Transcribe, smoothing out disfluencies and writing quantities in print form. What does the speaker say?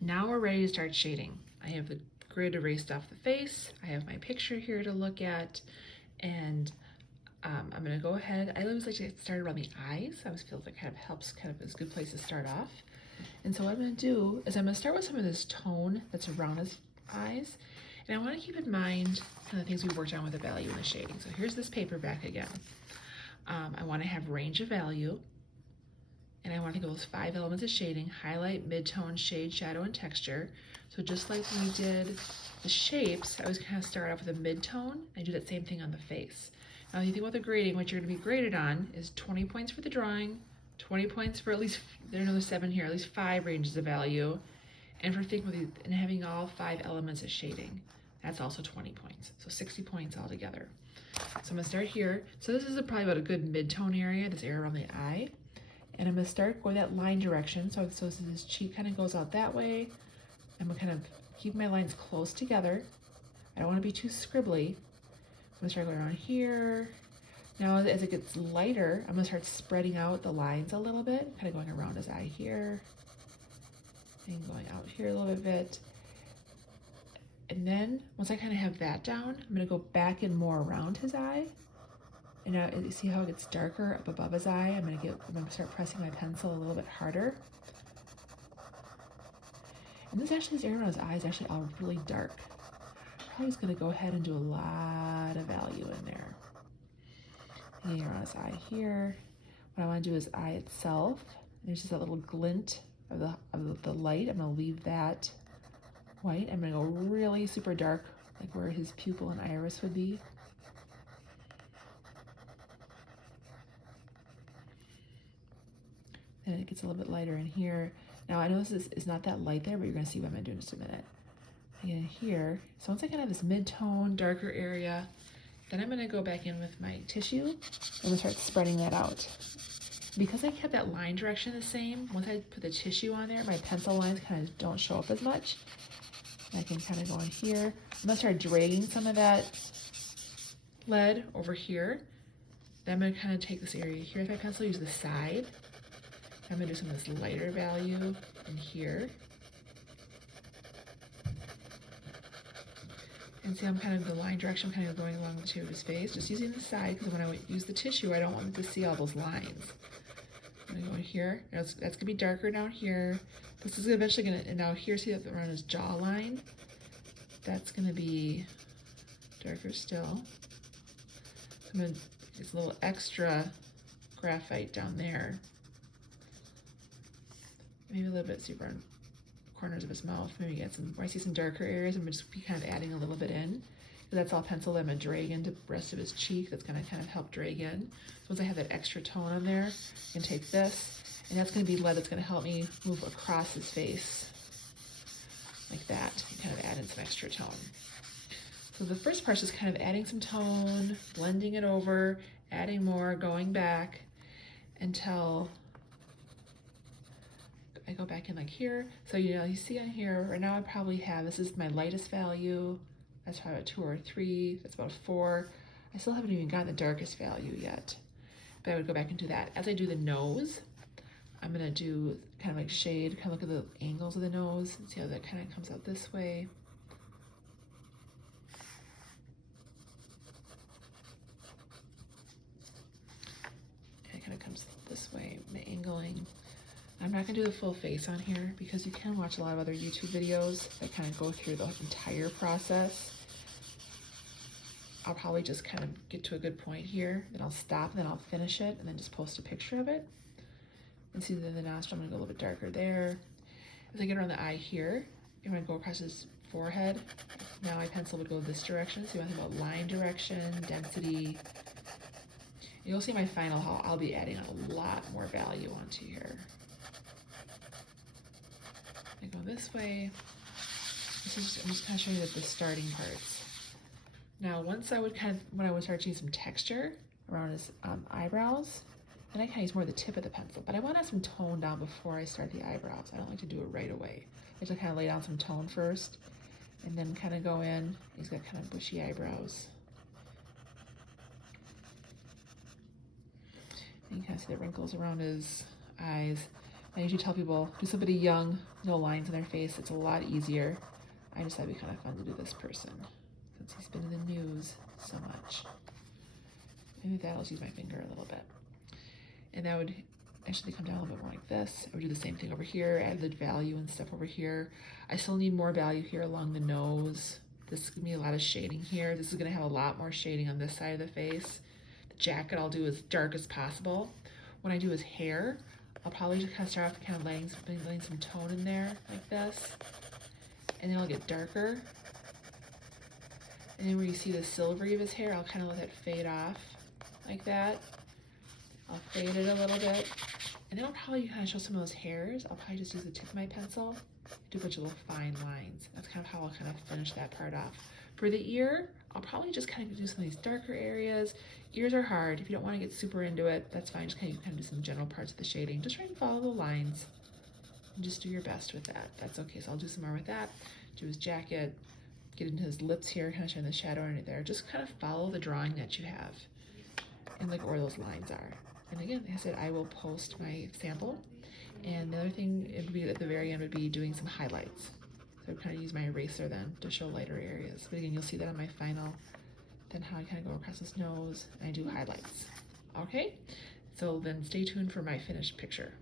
Now we're ready to start shading. I have the grid erased off the face. I have my picture here to look at, and I'm gonna go ahead. I always like to get started around the eyes. I always feel like it kind of helps, kind of is a good place to start off. And so what I'm gonna do is I'm gonna start with some of this tone that's around his eyes. And I wanna keep in mind kind of things we worked on with the value and the shading. So here's this paper back again. I wanna have range of value. And I want to think of those 5 elements of shading: highlight, midtone, shade, shadow, and texture. So just like we did the shapes, I always kind of start off with a midtone. I do that same thing on the face. Now, if you think about the grading, what you're going to be graded on is 20 points for the drawing, 20 points for at least, there are another 7 here, at least 5 ranges of value, and for thinking with and having all 5 elements of shading. That's also 20 points, so 60 points altogether. So I'm going to start here. So this is probably about a good midtone area, this area around the eye. And I'm gonna start going that line direction. So this cheek kind of goes out that way. I'm gonna kind of keep my lines close together. I don't wanna be too scribbly. I'm gonna start going around here. Now as it gets lighter, I'm gonna start spreading out the lines a little bit, kind of going around his eye here, and going out here a little bit. And then once I kind of have that down, I'm gonna go back in more around his eye. And now you see how it gets darker up above his eye? I'm gonna start pressing my pencil a little bit harder. And this area around his eye is actually all really dark. Probably just gonna go ahead and do a lot of value in there. And around his eye here. What I wanna do is eye itself. There's just that little glint of the light. I'm gonna leave that white. I'm gonna go really super dark, like where his pupil and iris would be. And it gets a little bit lighter in here. Now I know this is not that light there, but you're gonna see what I'm gonna do in just a minute. Again here, so once I kind of have this mid-tone, darker area, then I'm gonna go back in with my tissue. I'm gonna start spreading that out. Because I kept that line direction the same, once I put the tissue on there, my pencil lines kind of don't show up as much. I can kind of go in here. I'm gonna start dragging some of that lead over here. Then I'm gonna kind of take this area here with my pencil, use the side. I'm gonna do some of this lighter value in here. And see, I'm kind of the line direction, I'm kind of going along the tip of his face, just using the side, because when I use the tissue, I don't want to see all those lines. I'm gonna go in here. That's gonna be darker down here. This is eventually gonna, and now here, see that around his jawline, that's gonna be darker still. So I'm gonna use a little extra graphite down there. Maybe a little bit super on corners of his mouth. Maybe get some, where I see some darker areas, I'm gonna just be kind of adding a little bit in. That's all pencil that I'm gonna drag into the rest of his cheek. That's gonna kind of help drag in. So once I have that extra tone on there, I can take this, and that's gonna be lead that's gonna help me move across his face like that, and kind of add in some extra tone. So the first part is kind of adding some tone, blending it over, adding more, going back until I go back in like here. So you see on here, right now I probably have, this is my lightest value. That's probably about 2 or 3, that's about 4. I still haven't even gotten the darkest value yet. But I would go back and do that. As I do the nose, I'm gonna do kind of like shade, kind of look at the angles of the nose, and see how that kind of comes out this way. And it kind of comes this way, the angling. I'm not gonna do the full face on here because you can watch a lot of other YouTube videos that kind of go through the entire process. I'll probably just kind of get to a good point here, then I'll stop, and then I'll finish it, and then just post a picture of it. And see the nostril, I'm gonna go a little bit darker there. As I get around the eye here, I'm gonna go across his forehead. Now my pencil would go this direction, so you want to think about line direction, density. You'll see my final how I'll be adding a lot more value onto here. I go this way. I'm just kind of showing you the starting parts. Now, once I would when I would start using some texture around his eyebrows, then I kind of use more the tip of the pencil, but I want to have some tone down before I start the eyebrows. I don't like to do it right away. I like to kind of lay down some tone first, and then kind of go in. He's got kind of bushy eyebrows. And you kind of see the wrinkles around his eyes. I usually tell people, do somebody young, no lines in their face. It's a lot easier. I just thought it'd be kind of fun to do this person since he's been in the news so much. Maybe that'll use my finger a little bit. And that would actually come down a little bit more like this. I would do the same thing over here, add the value and stuff over here. I still need more value here along the nose. This is gonna be a lot of shading here. This is gonna have a lot more shading on this side of the face. The jacket I'll do as dark as possible. When I do his hair, I'll probably just kind of start off kind of laying some tone in there like this. And then I'll get darker. And then where you see the silvery of his hair, I'll kind of let it fade off like that. I'll fade it a little bit. And then I'll probably kind of show some of those hairs. I'll probably just use the tip of my pencil, do a bunch of little fine lines. That's kind of how I'll kind of finish that part off. For the ear, I'll probably just kind of do some of these darker areas. Ears are hard. If you don't want to get super into it, that's fine. Just kind of do some general parts of the shading. Just try and follow the lines and just do your best with that. That's okay. So I'll do some more with that. Do his jacket, get into his lips here, kind of shine the shadow underneath there. Just kind of follow the drawing that you have and look where those lines are. And again, like I said, I will post my sample. And the other thing it would be at the very end would be doing some highlights. So I kind of use my eraser then to show lighter areas. But again, you'll see that on my final, then how I kind of go across his nose and I do highlights. Okay, so then stay tuned for my finished picture.